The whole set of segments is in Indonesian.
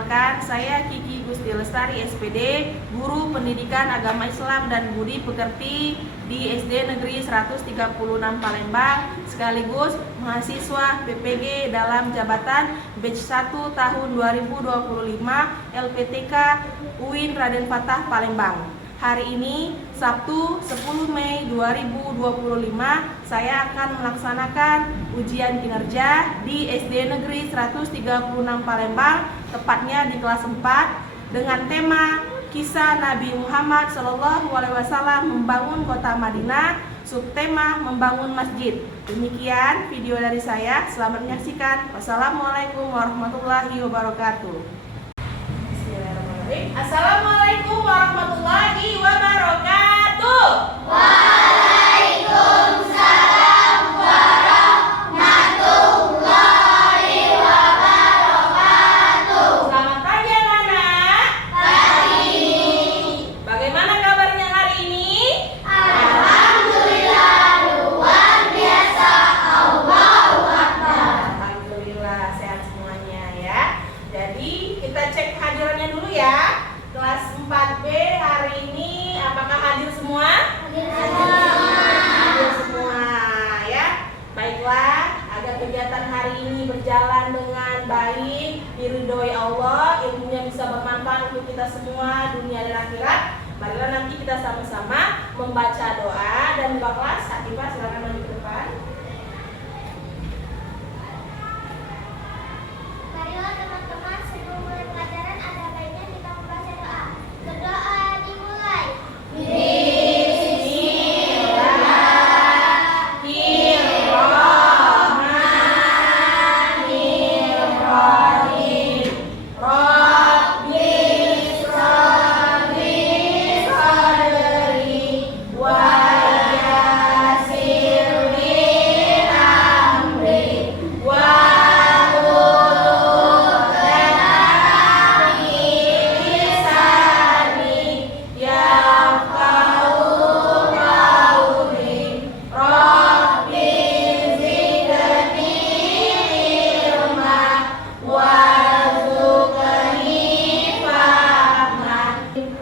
Perkenalkan, saya Kiki Gusti Lestari SPD, Guru Pendidikan Agama Islam dan Budi Pekerti di SD Negeri 136 Palembang, sekaligus mahasiswa PPG dalam jabatan batch 1 tahun 2025 LPTK UIN Raden Fatah Palembang. Hari ini, Sabtu 10 Mei 2025, saya akan melaksanakan ujian kinerja di SD Negeri 136 Palembang, tepatnya di kelas 4, dengan tema Kisah Nabi Muhammad SAW membangun kota Madinah, subtema membangun masjid. Demikian video dari saya, selamat menyaksikan. Wassalamualaikum warahmatullahi wabarakatuh. Bismillahirrahmanirrahim. Assalamualaikum warahmatullahi wabarakatuh. Waalaikumsalam warahmatullahi wabarakatuh. Selamat pagi anak-anak. Pagi. Bagaimana kabarnya hari ini? Alhamdulillah luar biasa. Allahu Akbar. Alhamdulillah sehat semuanya ya. Jadi kita cek hadirannya dulu ya. Kelas 4B hari ini apakah hadir semua? Hadir semua ya. Baiklah, agar kegiatan hari ini berjalan dengan baik, diridhoi Allah, ilmunya bisa bermanfaat untuk kita semua dunia dan akhirat. Marilah nanti kita sama-sama membaca doa dan buka kelas. Hatifah silakan maju ke depan. Marilah teman-teman, sebelum mulai pelajaran ada baiknya kita membaca doa. Berdoa dimulai. Bismillahirrahmanirrahim. Rabbi sholli sadri wa yassir li amri wa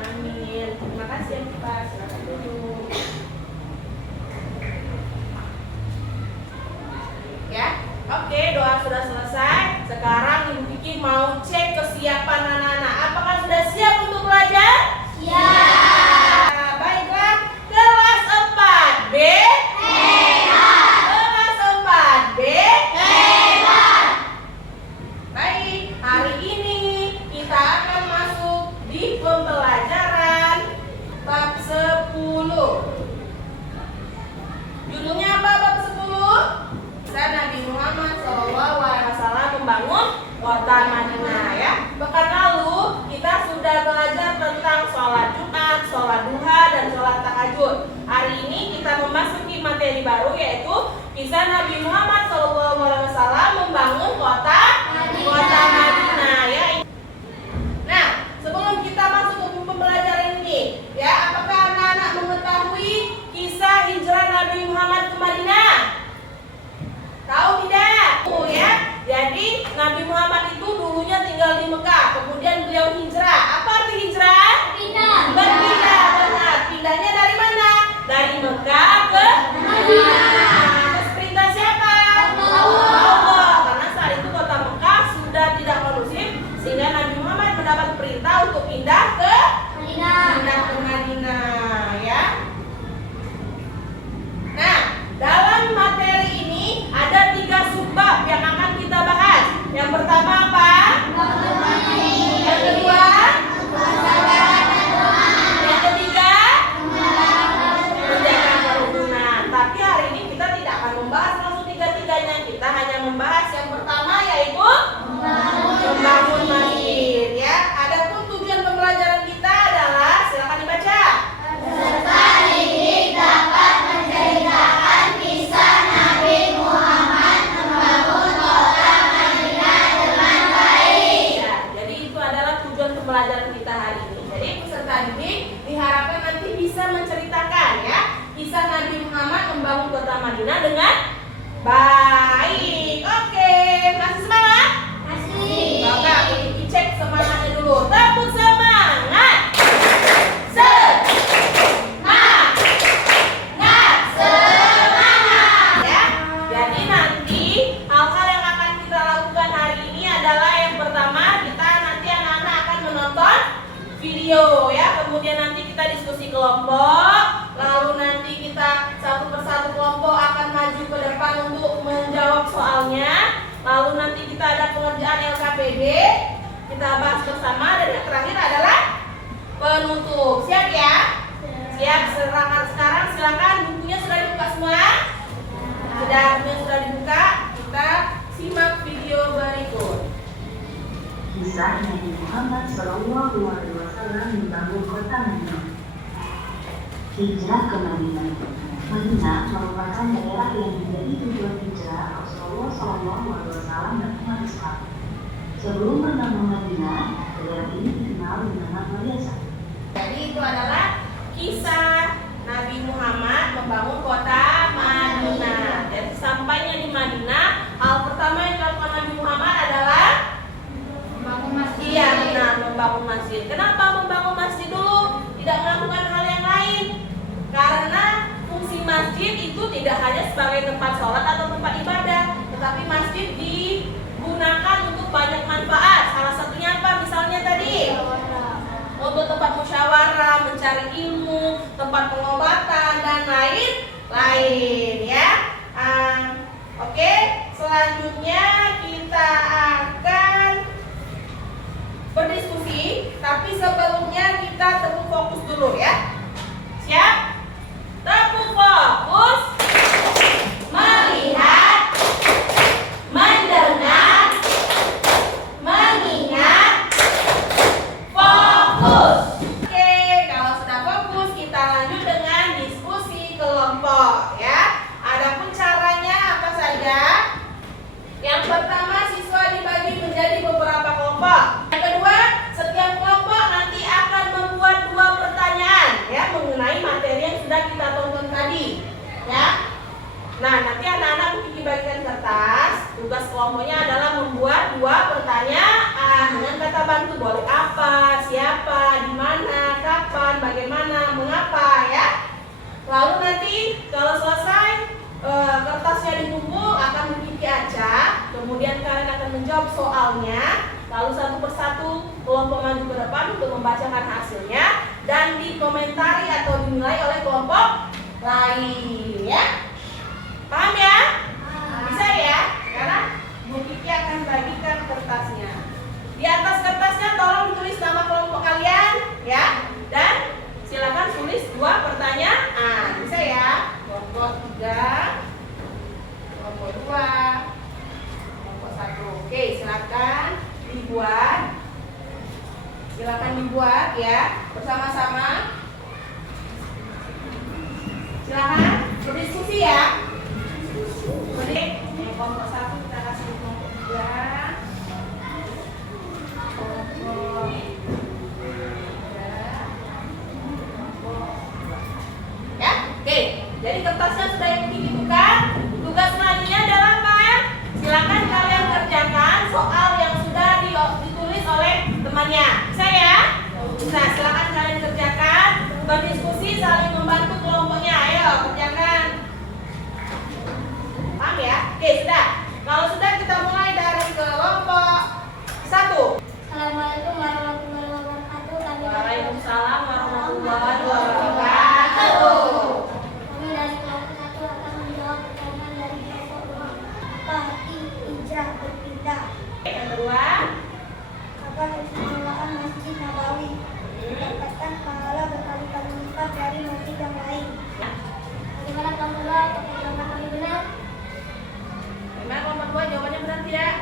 Amin. Terima kasih ya Pak. Silakan duduk. Ya, oke, doa sudah selesai. Sekarang Ibu Kiki mau cek kesiapan anak-anak. Apakah sudah siap untuk belajar? Siap. Baiklah, kelas 4B. Kelas 4B. Baik, hari ini kita akan masuk di pembelajaran bab 10. Judulnya apa bab 10? Kisah Nabi Muhammad SAW membangun kota Madinah ya. Pekan lalu kita sudah belajar tentang sholat Jumat, sholat duha, dan sholat tahajud. Hari ini kita memasuki materi baru yaitu kisah Nabi Muhammad SAW membangun kota Madinah ya. Nah, sebelum kita masuk ke pembelajaran ini, ya, apakah anak-anak mengetahui kisah hijrah Nabi Muhammad ke Madinah? Tahu tidak? Ya. Jadi Nabi Muhammad itu dulunya tinggal di Mekah, kemudian beliau hijrah. Apa arti hijrah? Berpindah, benar. Pindahnya dari mana? Dari Mekah ke Madinah. Atas perintah siapa? Allah. Karena saat itu kota Mekah sudah tidak kondusif, sehingga Nabi Muhammad mendapat perintah untuk pindah ke Madinah ya. Nah, dalam materi ini ada 3 subbab yang akan kita bahas. Yang pertama apa? Yang kedua? Yang ketiga? Menjaga kerukunan. Tapi hari ini kita tidak akan membahas langsung 3-tiganya. Kita hanya membahas yang pertama yaitu membangun masjid ya. Adapun tujuan pembelajaran kita adalah, silakan dibaca. Peserta didik dapat menceritakan kisah Nabi Muhammad membangun kota Madinah dengan baik. Ya, jadi itu adalah tujuan pembelajaran kita hari ini. Jadi peserta didik diharapkan nanti bisa menceritakan ya kisah Nabi Muhammad membangun kota Madinah dengan baik. Oke, masih semangat? Masih. Oke, kita cek semangat video ya. Kemudian nanti kita diskusi kelompok, lalu nanti kita satu persatu kelompok akan maju ke depan untuk menjawab soalnya. Lalu nanti kita ada pengerjaan LKPD, kita bahas bersama, dan yang terakhir adalah penutup. Siap ya? Siap. Sekarang silakan, bukunya sudah dibuka semua? Sudah dibuka. Kita simak video berikut. Kisah Nabi Muhammad SAW membangun kota Madinah. Hijrah ke Madinah. Madinah merupakan daerah yang menjadi tujuan hijrah Rasulullah SAW dan umat Islam. Sebelum bernama Madinah, daerah ini dikenal dengan nama biasa. Jadi itu adalah kisah Nabi Muhammad membangun kota Madinah. Jadi sampainya di Madinah, hal pertama yang dilakukan Nabi Muhammad adalah membangun masjid. Iya benar, membangun masjid. Kenapa membangun masjid dulu? Tidak melakukan hal yang lain. Karena fungsi masjid itu tidak hanya sebagai tempat sholat atau tempat ibadah, tetapi masjid digunakan untuk banyak manfaat. Salah satunya apa? Misalnya tadi untuk tempat musyawarah, mencari ilmu, tempat pengobatan dan lain-lain ya. Oke, selanjutnya kita akan berdiskusi, tapi sebelumnya kita tepuk fokus dulu ya. Siap? Tepuk fokus. Melihat, mendengar, mengingat, fokus. Oke, kalau sudah fokus kita lanjut dengan diskusi kelompok ya. Adapun caranya apa saja? Yang pertama, siswa dibagi menjadi beberapa kelompok. Yang kedua, setiap kelompok nanti akan membuat 2 pertanyaan ya mengenai materi yang sudah kita tonton tadi ya. Nah, nanti anak-anak dibagikan kertas. Tugas kelompoknya adalah membuat 2 pertanyaan dengan kata bantu. Boleh apa, siapa, di mana, kapan, bagaimana, mengapa ya. Lalu nanti kalau selesai kertasnya ditumpuk, akan mengikuti acak. Kemudian kalian akan menjawab soalnya. Lalu satu persatu kelompok maju ke depan untuk membacakan hasilnya dan dikomentari atau dinilai oleh kelompok lain ya. Paham ya? Bisa ya? Karena Bu Kiki akan bagikan kertasnya. Di atas kertasnya tolong tulis nama kelompok kalian ya. Dan silakan tulis 2 pertanyaan. Bisa ya? Kelompok 3, kelompok 2, kelompok 1. Oke, silakan dibuat. Silakan dibuat ya bersama-sama. Silakan berdiskusi ya. Kelompok 1 kita kasih kelompok 3. Kelompok 3. Ya, oke. Jadi kertasnya sudah yang dibuka. Tugas selanjutnya adalah apa? Silakan kalian kerjakan soal yang sudah ditulis oleh temannya. Bisa ya? Nah, silakan kalian kerjakan. Berdiskusi, saling membantu kelompoknya. Ayo kerjakan. Paham ya? Oke, sudah. Kalau sudah, kita mulai dari kelompok 1. Assalamualaikum warahmatullahi wabarakatuh. Waalaikumsalam warahmatullahi wabarakatuh. Kami dari kelompok 1 akan menjawab pertanyaan dari kelompok 2. Apa arti hijrah berpindah? Yang kedua, Apa keistimewaan Masjid Nabawi? Mendapatkan pahala berkali-kali lipat dari masjid yang lain. Bagaimana kelompok 2? Apakah jawaban kami benar? gimana kelompok 2? Jawabannya benar tidak?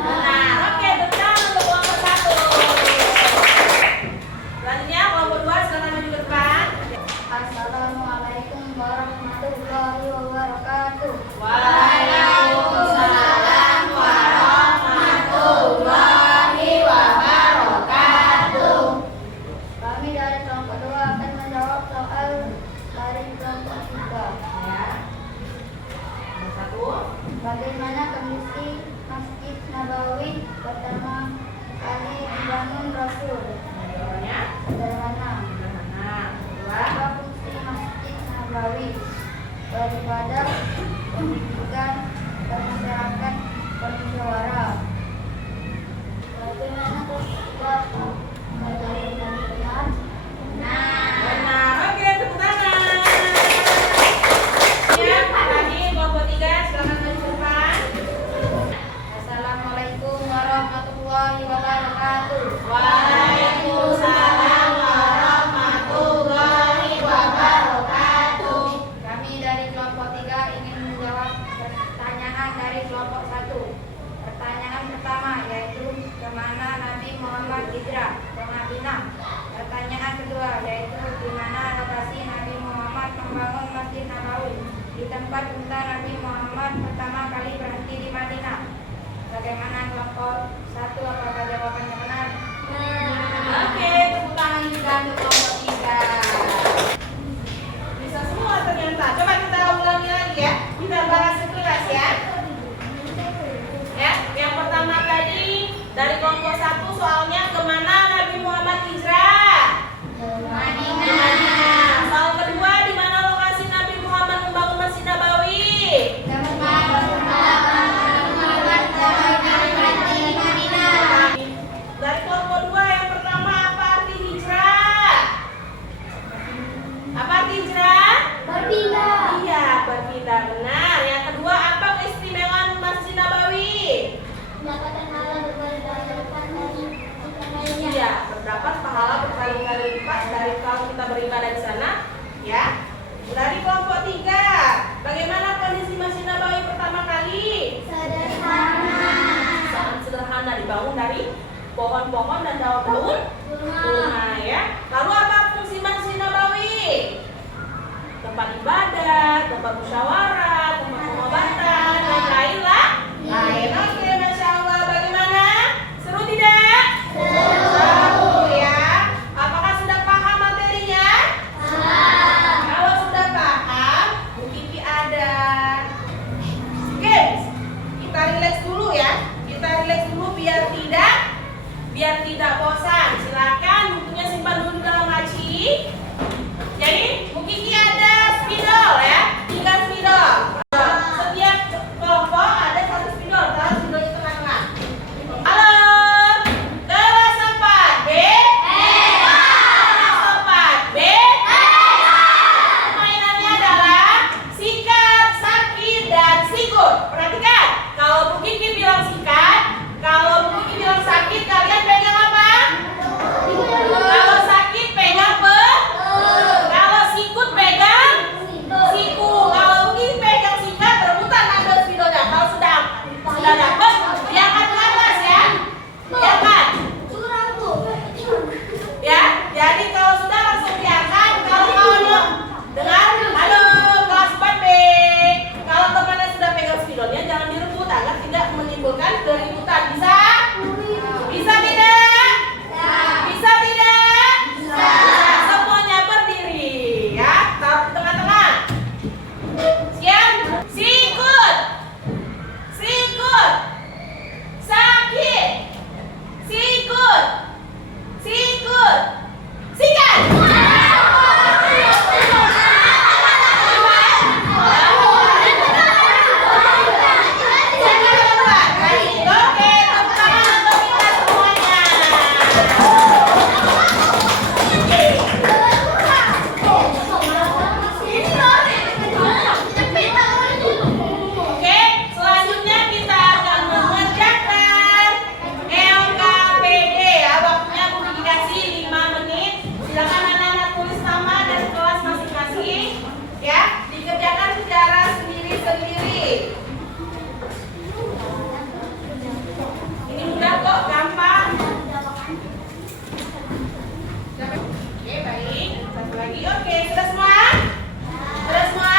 Benar. Oke, benar untuk kelompok 1. Selanjutnya kelompok 2 silakan maju ke depan. Assalamualaikum warahmatullahi wabarakatuh. Waalaikumsalam warahmatullahi wabarakatuh. Kami dari kelompok 2 akan menjawab soal dari kelompok 3. Ya. Yang 1. Bagaimana kondisi Masjid Nabawi pada dapat pahala berkali-kali lipat dari kalau kita beribadah di sana, ya. Dari kelompok 3, bagaimana kondisi Masjid Nabawi pertama kali? Sederhana. Sangat sederhana, dibangun dari pohon-pohon dan daun-daun bunga, ya. Lalu apa fungsi Masjid Nabawi? Tempat ibadah, tempat musyawarah, tempat pengobatan, dan lain-lain. Oke, Masya Allah. Bagaimana? Seru tidak? Seru, ya. Apakah sudah paham materinya? Kalau sudah paham, Bu Kiki ada games. Kita rileks dulu ya. Kita rileks dulu biar tidak bosan. Silakan bukunya simpan dulu dalam laci. Jadi Bu Kiki ada spidol ya, 3 spidol. Setiap kelompok ada 1 spidol. Taruh spidol di tengah-tengah. Halo, kelas 4 B. Kelas 4 B. Mainannya adalah sikat, sakit, dan sikut. Perhatikan, kalau Bu Kiki bilang sikat, kalau Bu Kiki bilang sakit, kalian pegang apa? Kalau sakit pegang kalau sikut pegang siku. Kalau begini pegang sikat, rebutan ambil spidolnya. Kalau sudah dapat, diangkat ke atas ya. Diangkat. Ya, jadi kalau sudah langsung diangkat. Kalau kawan dengar, halo kelas 4B. Kalau temannya sudah pegang spidolnya, jangan direbut agar tidak menimbulkan keributan. Bisa? Bisa tidak? Bisa tidak? Bisa. Semuanya berdiri ya. Taruh di tengah-tengah. Siap? Sikut. Sikut. Sakit. Sikut. Sikut. Sikat. Oke, tepuk tangan untuk kita semuanya. Oke, selanjutnya kita akan mengerjakan LKPD ya. Waktunya Bu Kiki kasih 5 menit. Silakan anak-anak tulis nama dan kelas masing-masing ya. Dikerjakan secara sendiri-sendiri. Ini mudah kok, gampang. Oke, baik. Satu lagi. Oke, sudah semua? Sudah semua?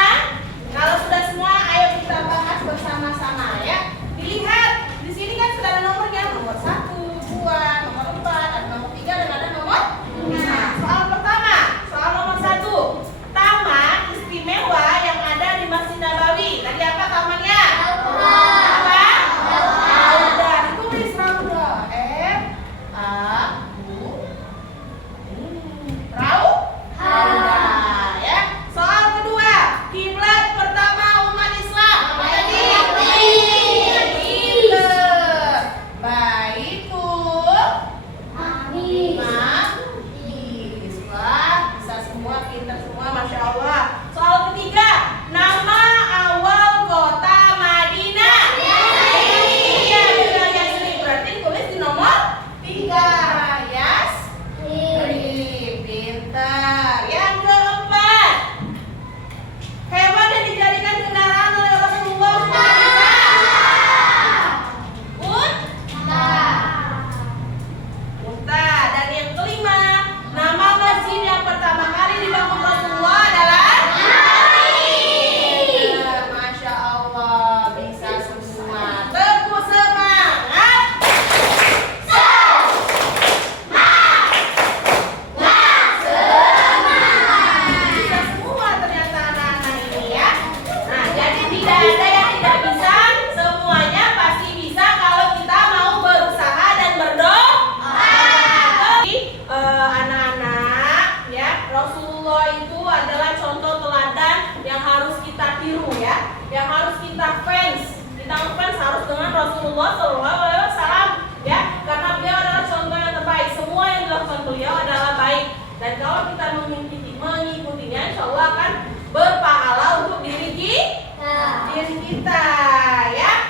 Kalau sudah semua, ayo kita bahas bersama-sama ya. Dilihat, di sini kan sudah ada nomornya, nomor 1, 2, nomor 4, ada nomor 3 dan ada nomor 5. Soal pertama, soal nomor 1. Taman istimewa yang ada di Masjid Nabawi. Tadi apa tamannya? Apa? Rauda. Ditulis Rauda. Rauda ya. Soal kedua, kiblat pertama umat Islam. Apa tadi? Kiblat. Baitul Maqdis. Wah, bisa semua, pintar semua, Masya Allah. Soal ketiga, nama awal kota Madinah. Iya, benar Yasri. Berarti tulis di nomor 3. Pintar. Yang keempat, hewan yang dijadikan kendaraan oleh Rasulullah unta. Dan yang kelima, nama masjid yang pertama kali dibangun Rasulullah adalah Masya Allah, bisa semua. Tepuk semangat. Bisa semua ternyata anak-anak ini ya. Nah, jadi tidak ada yang tidak bisa, semuanya pasti bisa kalau kita mau berusaha dan berdoa. Jadi anak-anak ya, Rasulullah itu adalah contoh teladan yang harus kita tiru ya, yang harus kita fans. Kita fans harus dengan Rasulullah SAW ya, karena beliau adalah contoh yang terbaik. Semua yang dilakukan beliau adalah baik. Dan kalau kita mengikutinya, insya Allah akan berpahala untuk diri kita ya.